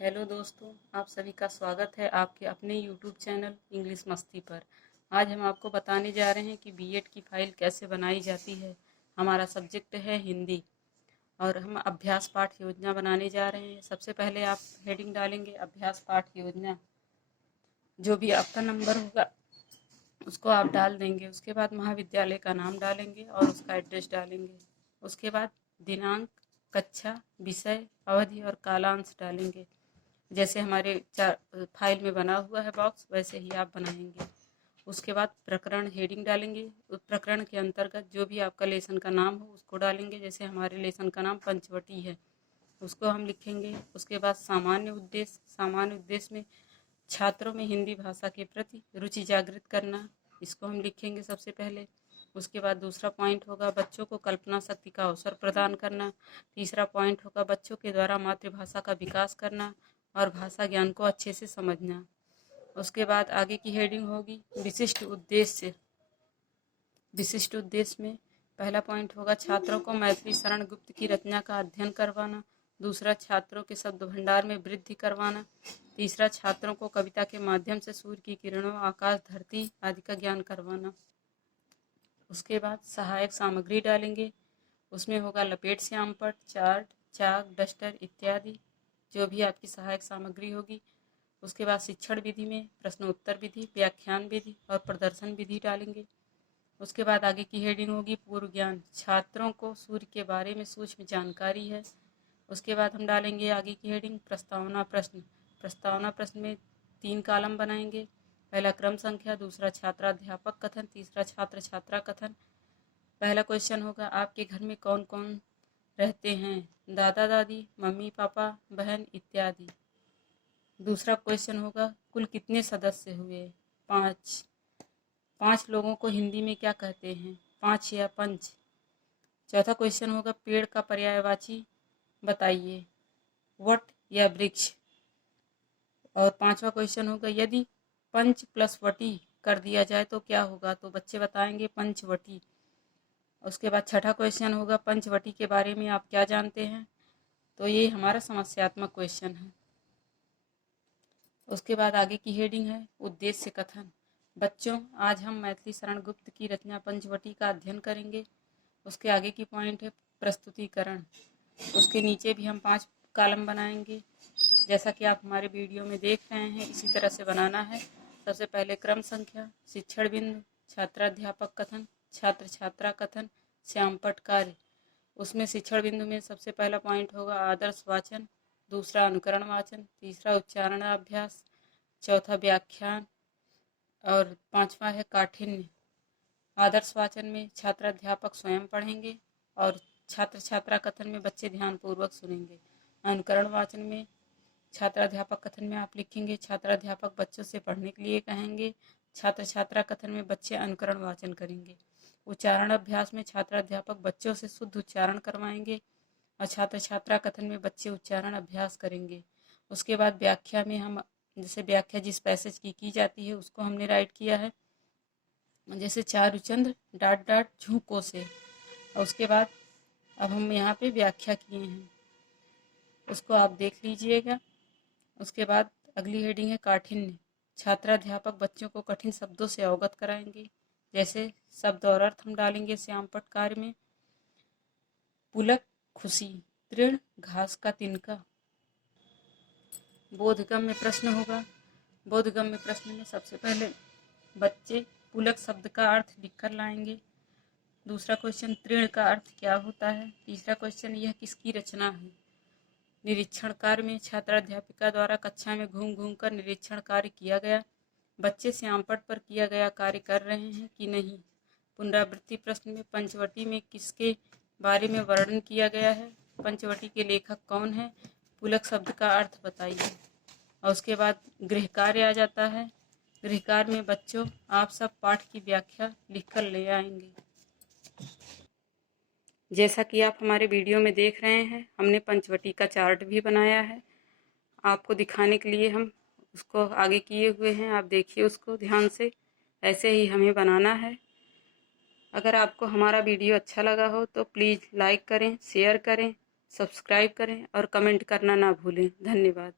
Hello दोस्तों, आप सभी का स्वागत है आपके अपने YouTube चैनल इंग्लिश मस्ती पर। आज हम आपको बताने जा रहे हैं कि बीएड की फाइल कैसे बनाई जाती है। हमारा सब्जेक्ट है हिंदी और हम अभ्यास पाठ योजना बनाने जा रहे हैं। सबसे पहले आप हेडिंग डालेंगे अभ्यास पाठ योजना। जो भी आपका नंबर होगा उसको आप डाल देंगे। उसके बाद महाविद्यालय का नाम डालेंगे और उसका एड्रेस डालेंगे। उसके बाद दिनांक, कक्षा, विषय, अवधि और कालांश डालेंगे। जैसे हमारे फाइल में बना हुआ है बॉक्स, वैसे ही आप बनाएंगे। उसके बाद प्रकरण हेडिंग डालेंगे। उस प्रकरण के अंतर्गत जो भी आपका लेसन का नाम हो उसको डालेंगे। जैसे हमारे लेसन का नाम पंचवटी है, उसको हम लिखेंगे। उसके बाद सामान्य उद्देश्य में छात्रों में हिंदी भाषा के प्रति रुचि जागृत करना, इसको हम लिखेंगे सबसे पहले। उसके बाद दूसरा पॉइंट होगा बच्चों को कल्पना शक्ति का अवसर प्रदान करना। तीसरा पॉइंट होगा बच्चों के द्वारा मातृभाषा का विकास करना और भाषा ज्ञान को अच्छे से समझना। उसके बाद आगे की हेडिंग होगी विशिष्ट उद्देश्य। विशिष्ट उद्देश्य में पहला पॉइंट होगा छात्रों को मैथिली शरण गुप्त की रचना का अध्ययन करवाना। दूसरा, छात्रों के शब्द भंडार में वृद्धि करवाना। तीसरा, छात्रों को कविता के माध्यम से सूर्य की किरणों, आकाश, धरती आदि का ज्ञान करवाना। उसके बाद सहायक सामग्री डालेंगे। उसमें होगा लपेट श्यामपट्ट, चार्ट, चाक, डस्टर इत्यादि, जो भी आपकी सहायक सामग्री होगी। उसके बाद शिक्षण विधि में प्रश्नोत्तर विधि, व्याख्यान विधि और प्रदर्शन विधि डालेंगे। उसके बाद आगे की हेडिंग होगी पूर्व ज्ञान। छात्रों को सूर्य के बारे में सूक्ष्म जानकारी है। उसके बाद हम डालेंगे आगे की हेडिंग प्रस्तावना प्रश्न। प्रस्तावना प्रश्न में 3 कॉलम बनाएंगे। पहला क्रम संख्या, दूसरा छात्राध्यापक कथन, तीसरा छात्र छात्रा कथन। पहला क्वेश्चन होगा आपके घर में कौन कौन रहते हैं? दादा दादी, मम्मी पापा, बहन इत्यादि। दूसरा क्वेश्चन होगा कुल कितने सदस्य हुए? 5। 5 लोगों को हिंदी में क्या कहते हैं? 5 या पंच। चौथा क्वेश्चन होगा पेड़ का पर्यायवाची बताइए, वट या वृक्ष। और 5वां क्वेश्चन होगा यदि पंच प्लस वटी कर दिया जाए तो क्या होगा? तो बच्चे बताएंगे पंचवटी। उसके बाद छठा क्वेश्चन होगा पंचवटी के बारे में आप क्या जानते हैं? तो ये हमारा समस्यात्मक क्वेश्चन है। उसके बाद आगे की हेडिंग है उद्देश्य कथन। बच्चों, आज हम मैथिली शरण गुप्त की रचना पंचवटी का अध्ययन करेंगे। उसके आगे की पॉइंट है प्रस्तुतिकरण। उसके नीचे भी हम 5 कॉलम बनाएंगे। जैसा कि आप हमारे वीडियो में देख रहे हैं, इसी तरह से बनाना है। सबसे पहले क्रम संख्या, शिक्षण बिंदु, छात्राध्यापक कथन, छात्र छात्रा कथन, श्यामपट्ट कार्य। उसमें शिक्षण बिंदु में सबसे पहला पॉइंट होगा आदर्श वाचन, दूसरा अनुकरण वाचन, तीसरा उच्चारण अभ्यास, चौथा व्याख्यान और 5वां है काठिन्य। आदर्श वाचन में छात्राध्यापक स्वयं पढ़ेंगे और छात्र छात्रा कथन में बच्चे ध्यानपूर्वक सुनेंगे। अनुकरण वाचन में छात्राध्यापक कथन में आप लिखेंगे छात्राध्यापक बच्चों से पढ़ने के लिए कहेंगे। छात्र छात्रा कथन में बच्चे अनुकरण वाचन करेंगे। उच्चारण अभ्यास में छात्राध्यापक बच्चों से शुद्ध उच्चारण करवाएंगे और छात्र छात्रा कथन में बच्चे उच्चारण अभ्यास करेंगे। उसके बाद व्याख्या में हम जैसे व्याख्या जिस पैसेज की जाती है उसको हमने राइट किया है, जैसे चारुचंद्र डाट डाट झुको से। और उसके बाद अब हम यहाँ पे व्याख्या किए हैं, उसको आप देख लीजिएगा। उसके बाद अगली हेडिंग है काठिन्य। छात्राध्यापक बच्चों को कठिन शब्दों से अवगत कराएंगे। जैसे शब्द और अर्थ हम डालेंगे श्यामपट्ट कार्य में पुलक खुशी, तृण घास का तिनका। बोधगम्य प्रश्न होगा। बोधगम्य प्रश्न में सबसे पहले बच्चे पुलक शब्द का अर्थ लिखकर लाएंगे। दूसरा क्वेश्चन तृण का अर्थ क्या होता है? तीसरा क्वेश्चन यह किसकी रचना है? निरीक्षण कार्य में छात्राध्यापिका द्वारा कक्षा में घूम घूम कर निरीक्षण कार्य किया गया। बच्चे श्यामपट्ट पर किया गया कार्य कर रहे हैं कि नहीं? पुनरावृत्ति प्रश्न में पंचवटी में किसके बारे में वर्णन किया गया है? पंचवटी के लेखक कौन है? पुलक शब्द का अर्थ बताइए। और उसके बाद गृह कार्य आ जाता है। गृह कार्य में बच्चों आप सब पाठ की व्याख्या लिखकर ले आएंगे। जैसा कि आप हमारे वीडियो में देख रहे हैं, हमने पंचवटी का चार्ट भी बनाया है। आपको दिखाने के लिए हम उसको आगे किए हुए हैं, आप देखिए उसको ध्यान से। ऐसे ही हमें बनाना है। अगर आपको हमारा वीडियो अच्छा लगा हो तो प्लीज़ लाइक करें, शेयर करें, सब्सक्राइब करें और कमेंट करना ना भूलें। धन्यवाद।